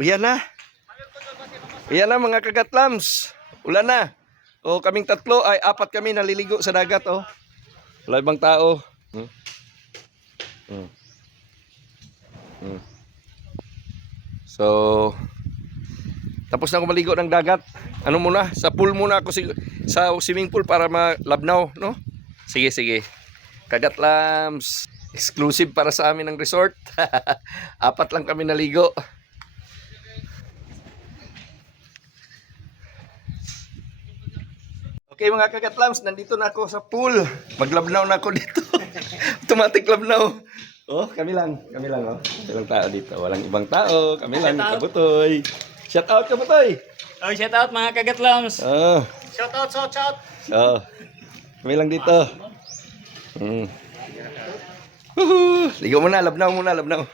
Uyan na. Uyan na mga kagatlams. Ulan na. O kaming tatlo ay apat kami naliligo sa dagat oh. Wala ibang tao. So tapos na ako maligo ng dagat. Ano muna? Sa pool muna ako sa swimming pool para malabnaw, no? Sige, sige. Kagatlams. Exclusive para sa amin ng resort. Apat lang kami naligo. Okay mga kagatlams, nandito na ako sa pool. Maglabnaw na ako dito. Automatic labnaw. Oh, kami lang oh. Walang tao dito, walang ibang tao. Kami lang, Kabutoy. Shout out Kabutoy. Oh, shout out mga kagatlams. Oh. Shout out, shout out. Oh. Kami lang dito. Ligo muna, labnaw muna, labnaw.